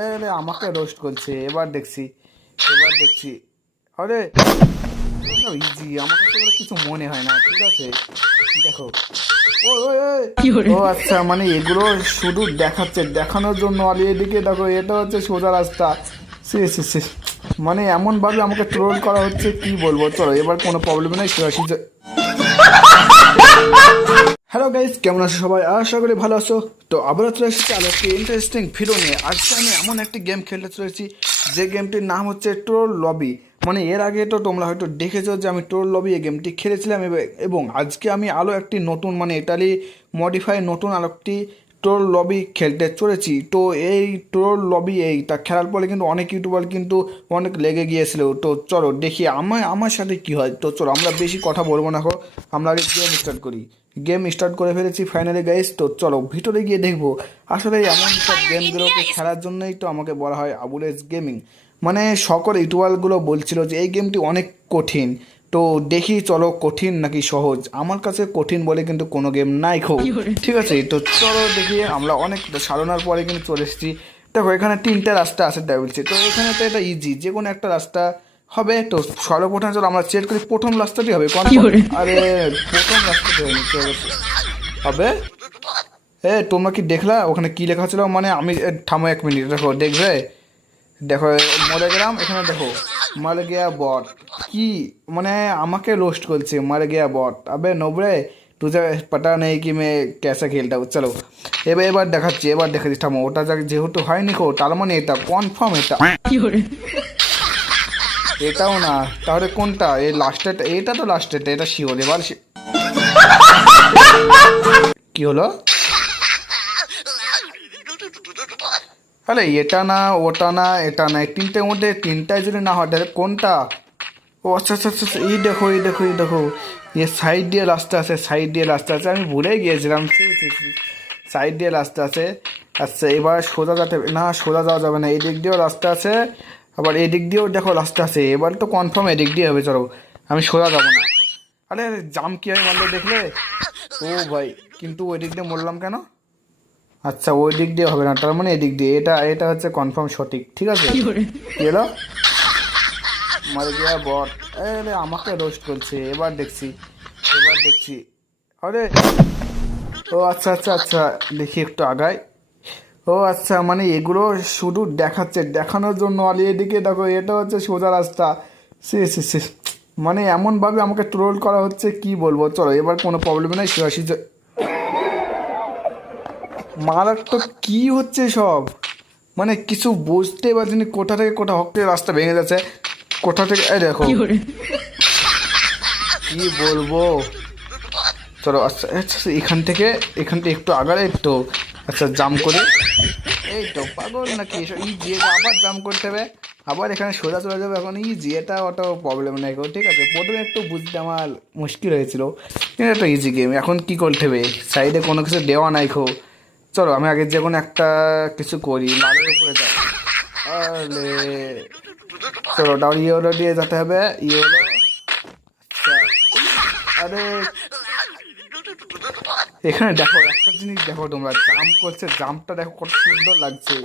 আরে আমাকে রোস্ট করছে, এবার দেখছি, এবার দেখছি। আরে ইজি, আমার কাছে এগুলো কিছু মনে হয় না, ঠিক আছে। দেখো, ও ও, ও আচ্ছা, মানে এগুলো শুধু দেখাচ্ছে, দেখানোর জন্য। আর এদিকে দেখো, এটা হচ্ছে সোজা রাস্তা। সে সে সে মানে এমন ভাবে আমাকে ট্রোল করা হচ্ছে, কি বলবো। চলো, এবার কোনো প্রবলেম নেই, সোজাসুজি। হ্যালো গাইস, কেমন আছো সবাই? আশা করি ভালো আছো। তো আবারও চলে এসেছি আরো একটি ইন্টারেস্টিং ভিডিও নিয়ে। আজকে আমি এমন একটি গেম খেলতে চলেছি, যে গেমটির নাম হচ্ছে ট্রোল লবি। মানে এর আগে তো তোমরা হয়তো দেখেছো যে আমি ট্রোল লবি এই গেমটি খেলেছিলাম, এবং আজকে আমি আরও একটি নতুন, মানে ইটালি মডিফাই নতুন আরও একটি ট্রোল লবি খেলতে চলেছি। তো এই ট্রোল লবি এইটা খেলার পরে কিন্তু অনেক ইউটিউবার কিন্তু অনেক লেগে গিয়েছিল। তো চলো দেখি আমার সাথে কি হয়। তো চলো, আমরা বেশি কথা বলবো না, আমরা আগে গেম স্টার্ট করি। গেম স্টার্ট করে ফেলেছি ফাইনালি গাইস। তো চলো ভিতরে গিয়ে দেখবো। আসলে এমন সব গেমগুলোকে খেলার জন্যই তো আমাকে বলা হয় আবুলেস গেমিং। মানে সকল ইউটিউবারগুলো বলছিল যে এই গেমটি অনেক কঠিন। তো দেখি চলো, কঠিন নাকি সহজ। আমার কাছে কঠিন বলে কিন্তু কোনো গেম নাই ঠিক আছে। তো চলো দেখি, আমরা অনেক সাধনার পরে কিন্তু চলে এসেছি। দেখো, এখানে তিনটে রাস্তা আছে তাই বলছি। তো এখানে তো এটা ইজি, যে কোনো একটা রাস্তা হবে। তো সর্বপ্রথমে চলো আমরা চেক করি, প্রথম রাস্তাটি হবে আরে প্রথম রাস্তাটি হয়নি, হবে। তোমরা কি দেখলা ওখানে কি লেখা ছিল? মানে আমি থামো এক মিনিট, দেখো দেখবে, দেখো মরে গেলাম, এখানে দেখো মার গিয়া বট। কি মানে আমাকে রোস্ট করছে, মার গিয়া বট। আবে নোবরে, তুঝে পাটা নেই কি মে ক্যাসে খেলটা। চলো এবার দেখাচ্ছি, এবার দেখাচ্ছি, থামো। ওটা যেহেতু হয়নি তার মানে এটা কনফার্ম, এটাও না। তাহলে কোনটা? এই লাস্টের, এটা তো লাস্টের, এটা শিওর। এবার কি হলো? আরে এটা না, ওটা না, এটা না, এই তিনটের মধ্যে তিনটায় যদি না হয় তাহলে কোনটা? ও আচ্ছা আচ্ছা আচ্ছা, এই দেখো, এই দেখো, এই দেখো, এ সাইড দিয়ে রাস্তা আছে, সাইড দিয়ে রাস্তা আছে, আমি ভুলে গিয়েছিলাম। সাইড দিয়ে রাস্তা আছে। আচ্ছা, এবার সোজা যেতে না, সোজা যাওয়া যাবে না, এদিক দিয়েও রাস্তা আছে, আবার এদিক দিয়েও দেখো রাস্তা আছে। এবার তো কনফার্ম এদিক দিয়ে হবে। চলো, আমি সোজা যাবো না। আরে জাম কি আমি মারলো দেখলে? ও ভাই, কিন্তু ওই দিক দিয়ে মরলাম কেন? আচ্ছা, ওই দিক দিয়ে হবে না, তার মানে এদিক দিয়ে। এটা এটা হচ্ছে কনফার্ম সঠিক, ঠিক আছে। কি হলো? মারে গিয়া বট। আরে আমাকে রোস্ট করছে, এবার দেখছি, এবার দেখছি। আরে ও আচ্ছা আচ্ছা আচ্ছা, দেখি একটু আগাই। ও আচ্ছা, মানে এগুলো শুধু দেখাচ্ছে, দেখানোর জন্য। আর এদিকে দেখো, এটা হচ্ছে সোজা রাস্তা। সে সে সে মানে এমনভাবে আমাকে ট্রোল করা হচ্ছে, কি বলবো। চলো, এবার কোনো প্রবলেম নেই, সোজাসুজি। মারাত্মক কি হচ্ছে সব, মানে কিছু বুঝতে পারছি না। কোথা থেকে কোথা হকতে রাস্তা ভেঙে যাচ্ছে, কোথা থেকে। এই দেখো, কি বলবো। চলো আচ্ছা আচ্ছা, এখান থেকে একটু আগারে তো। আচ্ছা, জাম করি। এই তো পাগল নাকি এসব, ইজি। আবার জাম করতে হবে, আবার এখানে সোজা চলে যাবে। এখন ইজি, এটা অত প্রবলেম নাই ঠিক আছে। প্রথমে একটু বুঝতে আমার মুশকিল হয়েছিল, কিন্তু একটা ইজি গেম। এখন কি করতে হবে, সাইডে কোনো কিছু দেওয়া নাই চলো আমি আগে যে কোনো একটা কিছু করি, লালের উপরে যাই। আরে চলো, ডাউন ইয়েলো দিয়ে যেতে হবে, ইয়েলো। আচ্ছা, আরে এখানে দেখো একটা জিনিস, দেখো তোমরা, জাম্প করছে, জাম্পটা দেখো কত সুন্দর লাগছে,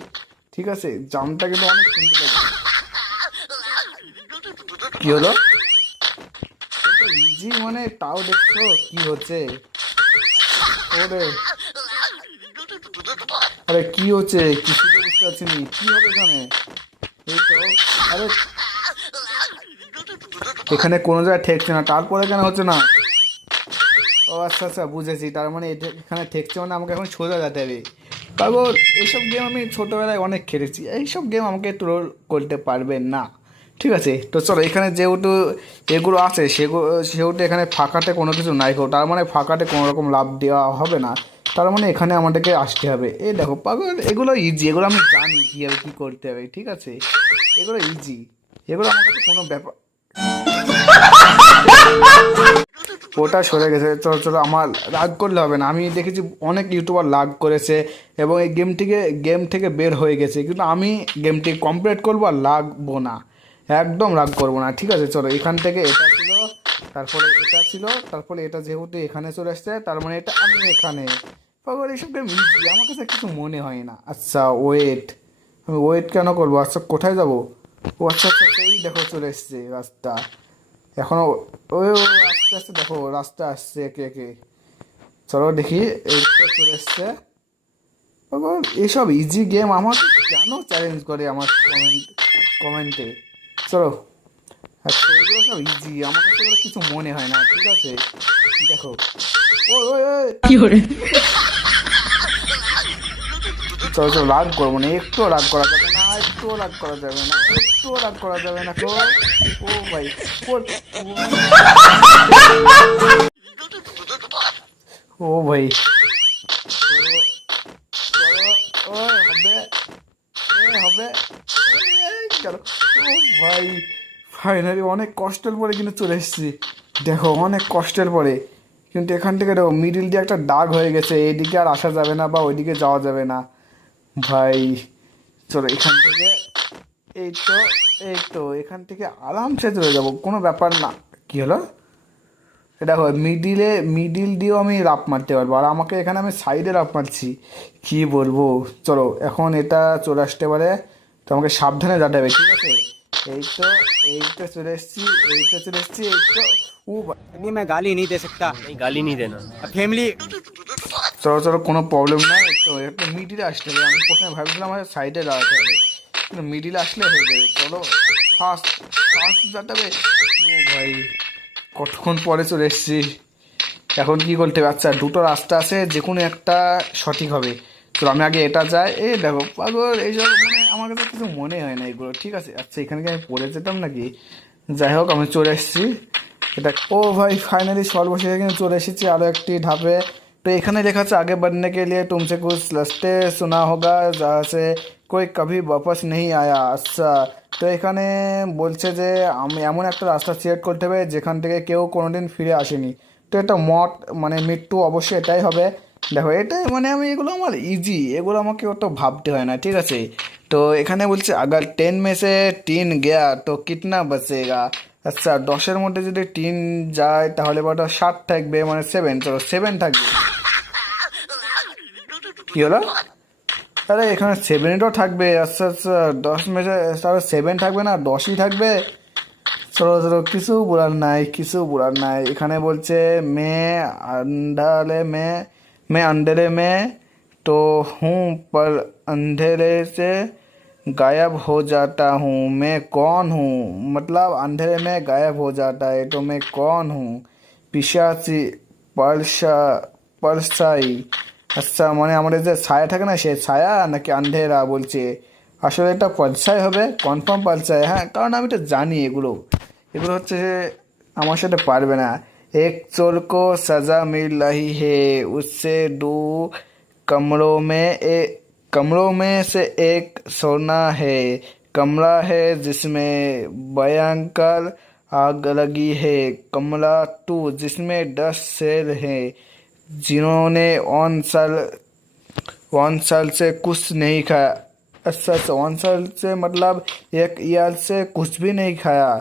ঠিক আছে। জাম্পটা কিন্তু অনেক সুন্দর লাগছে। কি হলো? ইজি মানে, তাও দেখছো কি হচ্ছে? ওরে, আরে কি হচ্ছে, কিছু তো বুঝতে পারছি না, কি হবে এখানে? এই তো, আরে এখানে কোনো জায়গায় ঠেকছে না, তারপরে কেন হচ্ছে না? ও আচ্ছা আচ্ছা, বুঝেছি। তার মানে এখানে ঠেকছে, মানে আমাকে এখন সোজা যেতে হবে। তারপর এইসব গেম আমি ছোটোবেলায় অনেক খেলেছি, এইসব গেম আমাকে ট্রোল করতে পারবে না, ঠিক আছে। তো চলো, এখানে যেহেতু এগুলো আছে, সেহেতু এখানে ফাঁকাতে কোনো কিছু নাই তার মানে ফাঁকাতে কোনো রকম লাভ দেওয়া হবে না। তার মানে এখানে আমাদেরকে আসতে হবে। এই দেখো পাগল, এগুলো ইজি, এগুলো আমি জানি কীভাবে কী করতে হবে, ঠিক আছে। এগুলো ইজি, এগুলো আমার কাছে কোনো ব্যাপার। ওটা সরে গেছে। চলো চলো, আমার রাগ করলে হবে না। আমি দেখেছি অনেক ইউটিউবার রাগ করেছে, এবং এই গেম থেকে বের হয়ে গেছে, কিন্তু আমি গেমটি কমপ্লিট করবো আর লাগবো না, একদম রাগ করবো না, ঠিক আছে। চলো, এখান থেকে এটা ছিল, তারপরে এটা ছিল, তারপরে এটা যেহেতু এখানে চলে আসছে, তার মানে এটা আমি এখানে। তারপর এইসব গেম ইজি, আমার কাছে কিছু মনে হয় না। আচ্ছা ওয়েট, আমি ওয়েট কেন করবো? আচ্ছা কোথায় যাবো? ও আচ্ছা আচ্ছা আচ্ছা, এই দেখো চলে এসছে রাস্তা। এখনো ওই ও আস্তে আস্তে দেখো রাস্তা আসছে একে একে। চলো দেখি, এই তো চলে এসছে। বাবা, এসব ইজি গেম আমাকে কেন চ্যালেঞ্জ করে আমার কমেন্টে? চলো। আচ্ছা এগুলো সব ইজি, আমার কাছে এগুলো কিছু মনে হয় না, ঠিক আছে? দেখো, ওই ওই ওই, চলো চলো, রাগ করবো না, একটুও রাগ করা যাবে না, একটুও রাগ করা যাবে না, একটুও রাগ করা যাবে না তো। ও ভাই, ও ভাই, চলো চলো, ও হবে, হবে, চলো। ও ভাই, ফাইনালি অনেক কষ্টের পরে কিন্তু চলে এসেছি। দেখো অনেক কষ্টের পরে, কিন্তু এখান থেকে দেখো মিডিল দিয়ে একটা দাগ হয়ে গেছে, এইদিকে আর আসা যাবে না বা ওইদিকে যাওয়া যাবে না ভাই। চলো এখান থেকে, এই তো, এই তো এখান থেকে আরামসে চলে যাবো, কোনো ব্যাপার না। কি হলো? এটা হয় মিডিল দিয়েও আমি রাপ মারতে পারবো, আর আমাকে এখানে আমি সাইডে রাপ মারছি, কি বলবো। চলো এখন এটা চলে আসতে পারে, তো আমাকে সাবধানে যেতে হবে, ঠিক আছে? এই তো, এই তো চলে এসছি, এই তো চলে এসছি, এই তো। ও नहीं मैं गाली नहीं दे सकता। नहीं गाली नहीं देना। फैमिली। চলো চলো, কোনো প্রবলেম নাই। তো একটা মিডিলে আসতে হবে, আমি প্রথমে ভাবছিলাম আমার সাইডে দাঁড়াতে হবে, কিন্তু মিডিলে আসলে হয়ে যাবে। চলো, ফার্স্ট ফার্স্ট যেতে হবে। ও ভাই, কতক্ষণ পরে চলে এসছি। এখন কি করতে হবে? আচ্ছা দুটো রাস্তা আছে, যে কোনো একটা সঠিক হবে। তো আমি আগে এটা যাই। এই দেখো পাগল, এইসব মানে আমার কাছে কিছু মনে হয় না এগুলো, ঠিক আছে? আচ্ছা এখানে কি আমি পড়ে যেতাম নাকি? যাই হোক, আমি চলে এসেছি এটা। ও ভাই, ফাইনালি সর্বশেষে কিন্তু চলে এসেছি আরও একটি ধাপে। তো এখানে লেখা আছে আগে बढ़ने के लिए तुमसे कुछ रास्ते सुना होगा जहाँ से कोई कभी वापस नहीं आया। আচ্ছা, তো এখানে বলছে যে আমি এমন একটা রাস্তা সিলেক্ট করতে হবে যেখান থেকে কেউ কোনোদিন ফিরে আসেনি। তো এটা মত মানে মৃত্যু অবশ্যই এটাই হবে। দেখো এটাই মানে আমি, এগুলো আমার ইজি, এগুলো আমাকে অত ভাবতে হয় না, ঠিক আছে? তো এখানে বলছে আগার 10 में से 3 गया तो कितना बचेगा। আচ্ছা 10-এর মধ্যে যদি 3 যায় তাহলে ওটা 7 থাকবে, মানে 7, চলো 7 থাকবে। কি হলো? আরে এখানে 7ও থাকবে। আচ্ছা আচ্ছা, 10 মেসে তাহলে 7 থাকবে না, 10ই থাকবে। চলো চলো, কিছু বলার নাই, কিছু বলার নাই। এখানে বলছে মে अंधेरे में मैं अंधेरे में तो हूँ पर अंधेरे से गायब हो जाता हूँ, मैं कौन हूँ? मतलब अंधेरे में गायब हो जाता है, तो मैं कौन हूँ? पिशाची, परसा, परसाई। আচ্ছা মানে আমাদের যে ছায়া থাকে না, সে ছায়া নাকি আন্ধেরা বলছে। আসলে এটা পালসাই হবে, কনফার্ম পালসাই, হ্যাঁ, কারণ আমি তো জানি এগুলো, এগুলো হচ্ছে আমার সাথে পারবে না। এক চোর কো সাজা মিল রহি হে उससे दो कमरों में एक कमरों में से एक सोना है, कमरा है जिसमें भयंकर आग लगी है, कमरा 2 जिसमें 10 शेर हैं जिन्होंने 1 साल से कुछ नहीं खाया। अच्छा अच्छा, 1 साल से मतलब 1 ইয়ার से कुछ भी नहीं खाया,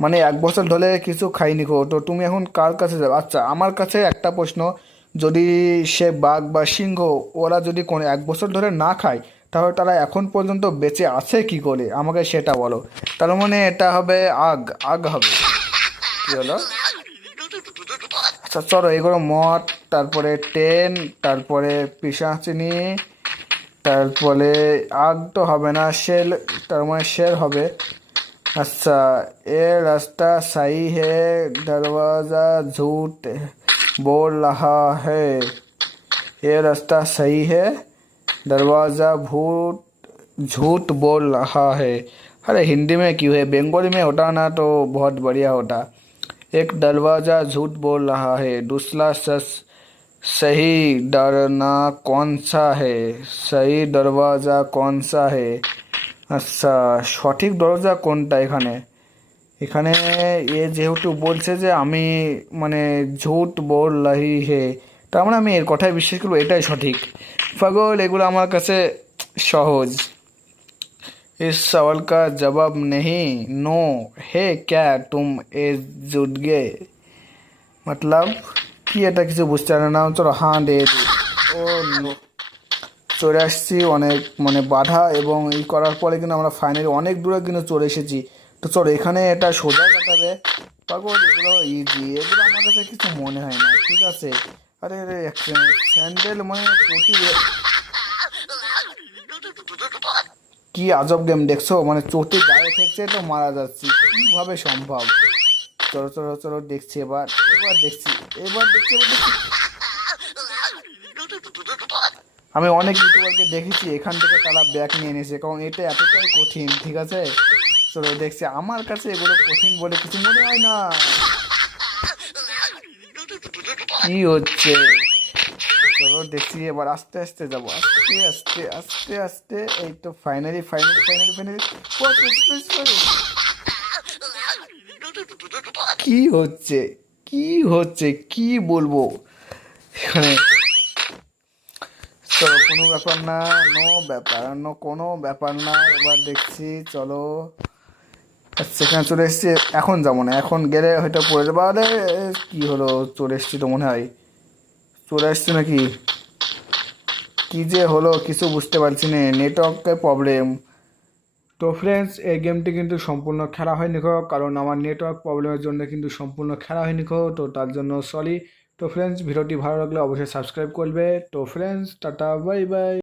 মানে 1 বছর ধরে কিছু খাইনি গো। তো তুমি এখন কার কাছে যাবে? আচ্ছা আমার কাছে একটা প্রশ্ন, যদি সে বাঘ বা সিংহ, ওরা যদি কোনো 1 বছর ধরে না খায়, তাহলে তারা এখন পর্যন্ত বেঁচে আছে কি করে, আমাকে সেটা বলো। তার মানে এটা হবে আগ, আগ হবে। কি হলো? আচ্ছা চলো, এগুলো মদ, তারপরে 10, তারপরে পিশাচিনি, তারপরে আগ তো হবে না, শেল, তার মানে শের হবে। अच्छा, ये रास्ता सही है, दरवाज़ा झूठ बोल रहा है। ये रास्ता सही है, दरवाज़ा भूत झूठ बोल रहा है। अरे हिंदी में क्यों है, बंगाली में होता ना तो बहुत बढ़िया होता। एक दरवाज़ा झूठ बोल रहा है, दूसरा सच सही डरना कौन सा है, सही दरवाज़ा कौन सा है। আচ্ছা সঠিক দরজা কোনটা এখানে? এখানে এ যেহেতু বলছে যে আমি মানে ঝুট बोल रही है, তার মানে আমি এর কথাই বিশ্বাস করবো, এটাই সঠিক। পাগল, এগুলো আমার কাছে সহজ। इस सवाल का जवाब नहीं, नो है क्या तुम ए जुट गए, मतलब কি, এটা কিছু বুঝতে পারে না। চলো হ্যাঁ দে দে। ও নো, চলে আসছি অনেক মানে বাধা এবং এই করার পরে কিন্তু আমরা ফাইনালি অনেক দূরে কিন্তু চলে এসেছি। তো চলো এখানে এটা সোজা কাটাবে পাগল, এগুলো ইজি, এগুলো আমার কাছে কিছু মনে হয় না, ঠিক আছে। আরে আরে স্যান্ডেল মানে কি আজব গেম দেখছো, মানে চোটে গায়ে ঠেকছে তো মারা যাচ্ছি, কিভাবে সম্ভব। চলো চলো চলো দেখছি এবার, এবার দেখছি, এবার দেখছি, এবার দেখছি। আমি অনেক ইউটিউবারকে দেখেছি এখান থেকে তারা ব্যাক নিয়ে নিয়েছে, কারণ এটা এতটাই কঠিন, ঠিক আছে। চলো দেখছি, আমার কাছে এগুলো কঠিন বলে কিছু মনে হয় না। কি হচ্ছে, চলো দেখছি এবার, আস্তে আস্তে যাবো, আস্তে আস্তে আস্তে আস্তে। এই তো ফাইনালি ফাইনালি ফাইনালি ফাইনালি। কি হচ্ছে, কি হচ্ছে, কি বলবো এখানে। চলো কোনো ব্যাপার না, নো ব্যাপার, কোনো ব্যাপার না, এবার দেখছি চলো। সেখানে চলে এসেছি, এখন যাবো না, এখন গেলে হয়তো পড়ে যাবো। আরে কি হলো, চলে এসেছি তো মনে হয়, চলে এসছি নাকি, কি যে হলো কিছু বুঝতে পারছি না, নেটওয়ার্কের প্রবলেম। তো ফ্রেন্ডস এই গেমটি কিন্তু সম্পূর্ণ খেলা হয়নি গো, কারণ আমার নেটওয়ার্ক প্রবলেমের জন্য কিন্তু সম্পূর্ণ খেলা হয়নি গো, তো তার জন্য সরি। তো ফ্রেন্ডস ভিডিওটি ভালো লাগলে অবশ্যই সাবস্ক্রাইব করবে। তো ফ্রেন্ডস টাটা বাই বাই।